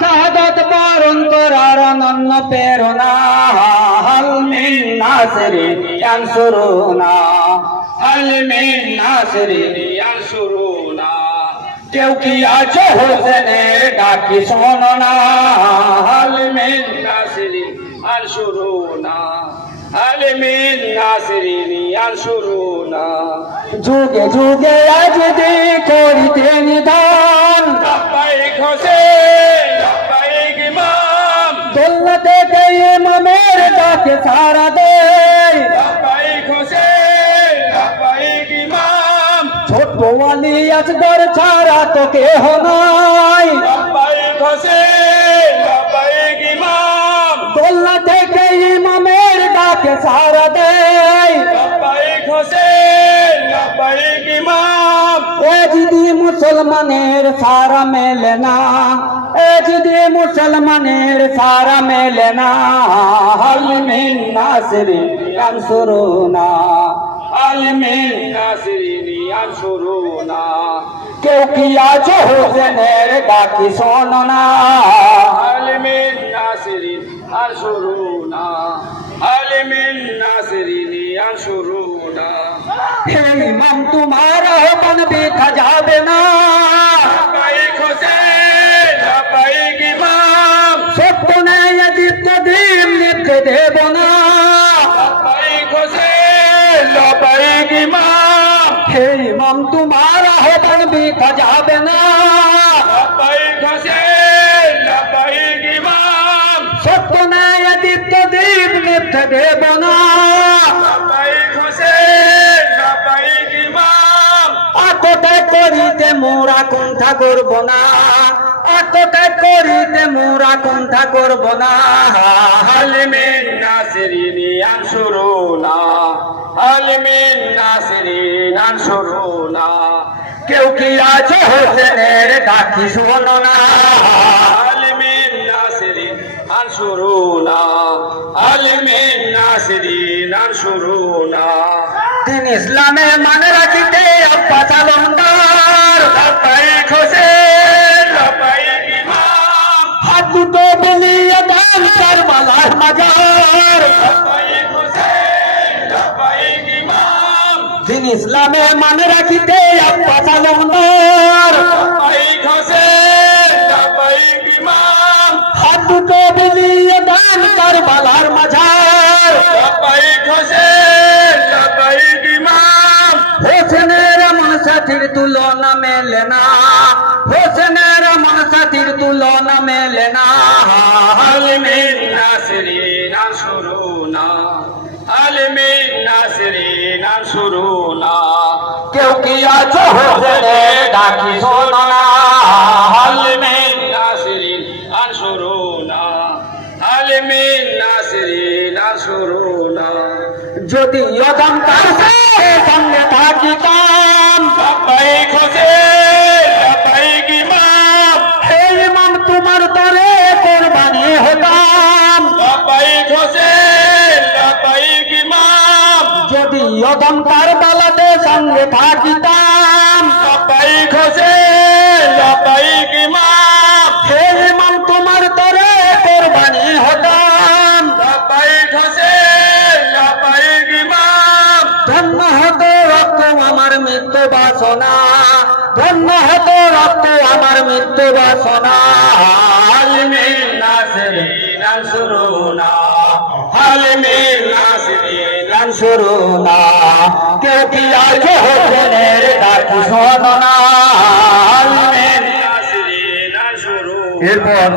শাহাদত বরণ করার অনন্য প্রেরণা। হাল মিন নাসরি ইয়ানসুরুনা। হাল মিন নাসরি ইয়ানসুরুনা। কেউ কি আছো হোসেনের ডাকি শোনো না। নাসরি যুগে যুগে আজ দি ইমাম দোল্লা থেকে ইমামের ডাকে সারা দে ছোট ওয়ালি আসগর ছাড়া তো কেহ নাই। দোল্লা থেকে ইমামের ডাকে সারা দে মুসলমানের সারা মেলে না। এ যদি মুসলমানের সারা মেলে না হাল মিন নাসরি আনসুরুনা হাল মিন নাসরিন ইয়ানসুরুনা কেউ কি আছো হোসেনের ডাকি শোনো না। আলিমিন নাসরিন আনসুরুনা আলিমিন নাসরিন ইয়ানসুরুনা হে ইমাম তোমার আহ্বান দেখা যাবে না। লাব্বাইক হোসেন লাব্বাইক ইমাম সত্য নেই দীপ্ত দিন নিতে দেব না। লাব্বাইক হোসেন লাব্বাইক ইমাম হে ইমাম তোমার আহ্বান দেখা যাবে না। লাব্বাইক হোসেন লাব্বাইক ইমাম সত্য নেই দীপ্ত দিন নিতে দেব না। মোরা কুণ্ঠা করব না। আতটা করিতে মোরা কুণ্ঠা করব না। আলিমিন নাসরিন ইয়ানসুরুনা আলিমিন নাসরিন, আনসুরুনা। কেউ কি আছে হোসেনের ডাকি শোনো না? আলিমিন নাসরিন, আনসুরুনা। আলিমিন নাসরিন, আনসুরুনা। দিন ইসলামে মানে রাখিতে ইসলামে মানে রাখিতে আব্বা চালন্দার লাব্বাইক হোসেন লাব্বাইক ইমাম। হাত দুটো বিলিয়ে দান কারবালার মাঝার। লাব্বাইক হোসেন লাব্বাইক ইমাম। হোসেনের মন সাথীর তুলনা মেলে না। হোসেনের মন সাথীর তুলনা মেলে না। আলিমিন নাসরিন আনসুরুনা আলিমিন নাসরিন আনসুরুনা কেউ কি আছো হোসেনের ডাকি শোনো না। আলিমিন নাসরিন আনসুরুনা আলিমিন নাসরিন আনসুরুনা যদি অদম কাছে সামনে থাকিতাম হোসেন যদি অদম কারবালাতে সঙ্গে থাকিতাম লাব্বাইক হোসেন লাব্বাইক ইমাম হে ইমাম তোমার দরে কোরবানি হতাম। লাব্বাইক হোসেন লাব্বাইক ইমাম ধন্য হতো রক্ত আমার মৃত্যু বাসনা। ধন্য হতো রক্ত আমার মৃত্যু বাসনা। আলিমিন নাসরিন আনসুরুনা আলিমিন নাসরিন শুরু না। কেউ কি আছো হোসেনের ডাকি শোনো এরপর